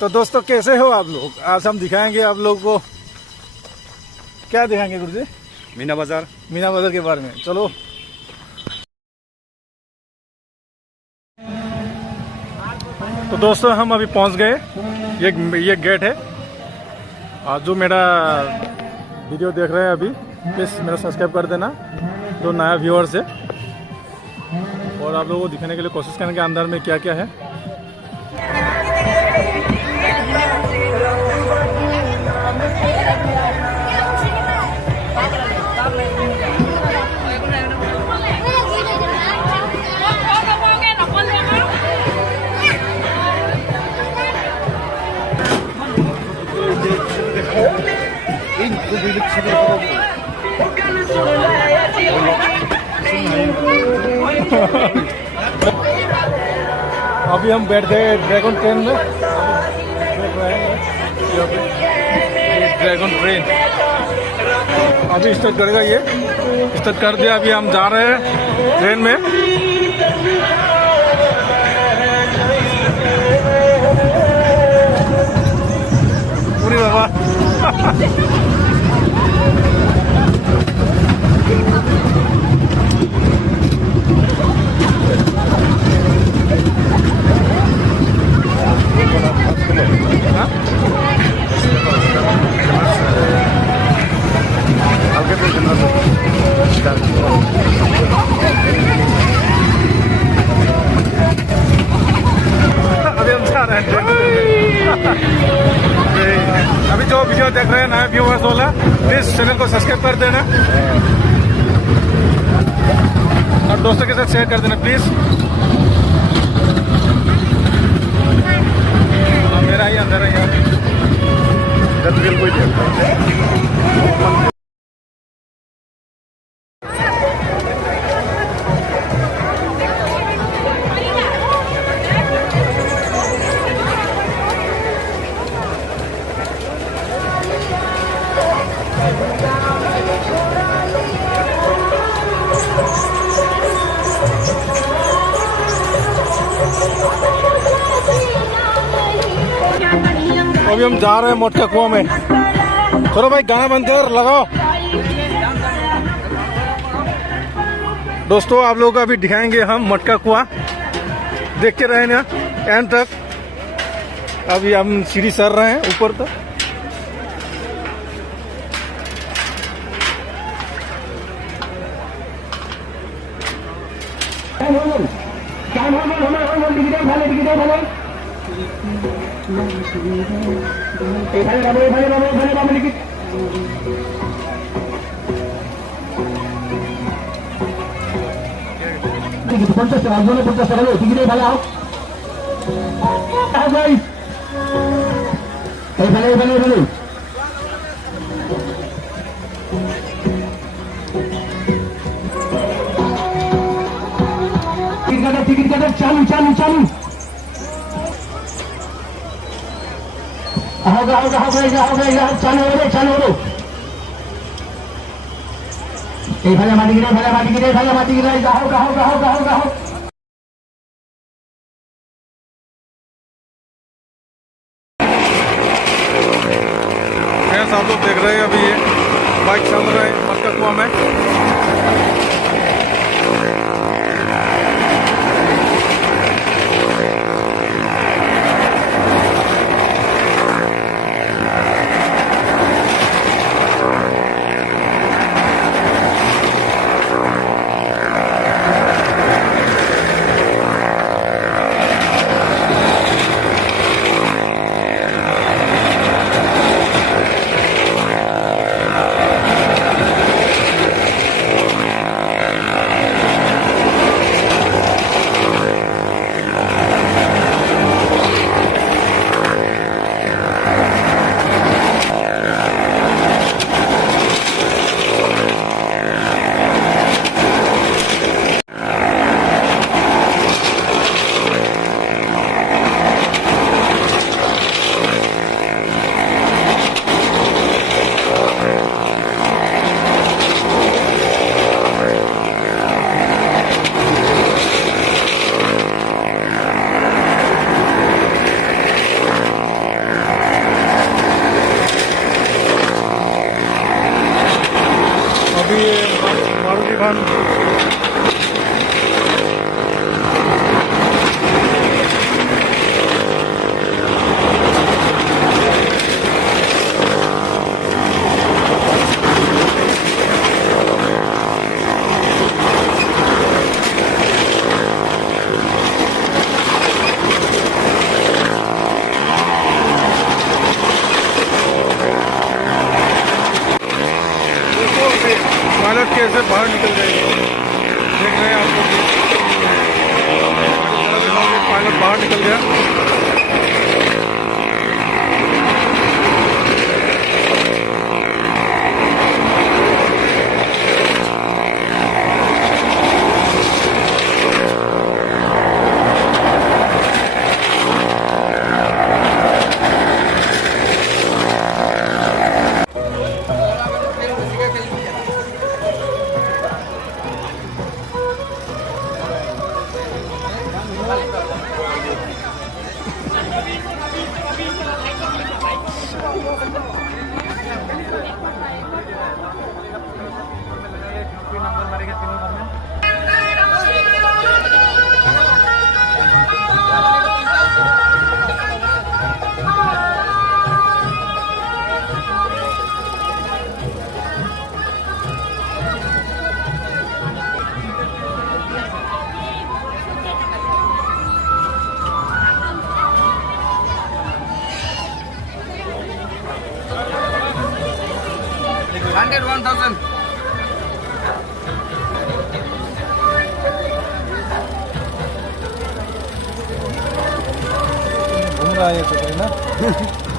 तो दोस्तों कैसे हो आप लोग? आज हम दिखाएंगे आप लोग को, क्या दिखाएंगे गुरुजी? मीना बाजार के बारे में। चलो तो दोस्तों हम अभी पहुंच गए। ये गेट है। आज जो मेरा वीडियो देख रहे हैं अभी, प्लीज़ मेरा सब्सक्राइब कर देना, जो नया व्यूअर्स है, और आप लोगों को दिखाने के लिए कोशिश करेंगे अंदर में क्या क्या है। अभी हम बैठ गए ड्रैगन ट्रेन में। देख रहे हैं ड्रैगन ट्रेन अभी स्टार्ट करेगा। ये स्टार्ट कर दिया। अभी हम जा रहे हैं ट्रेन में। पूरी बाबा अभी जो वीडियो देख रहे हैं नया व्यूअर्स वाला, प्लीज चैनल को सब्सक्राइब कर देना और दोस्तों के साथ शेयर कर देना प्लीज। मेरा ही अंदर है यार। अभी हम जा रहे हैं मटका कुआं में। चलो भाई गाना बंद कर, लगाओ। दोस्तों आप लोगों को अभी दिखाएंगे हम मटका कुआं। देखते रहे ना एंड तक। अभी हम सीढ़ी चढ़ रहे हैं ऊपर तक। टिकट काटो, चालू चालू चालू। होगा चालू हो रो। भाजा माटी गिरे होगा। आप लोग देख रहे हैं अभी ये बाइक चल रहा है मटका कुआं में। तूफान। पायलट कैसे बाहर निकल गए देख रहे हैं आप लोग। पायलट बाहर निकल गया। Hundred 1,000. घूम रहा है ये तो ना।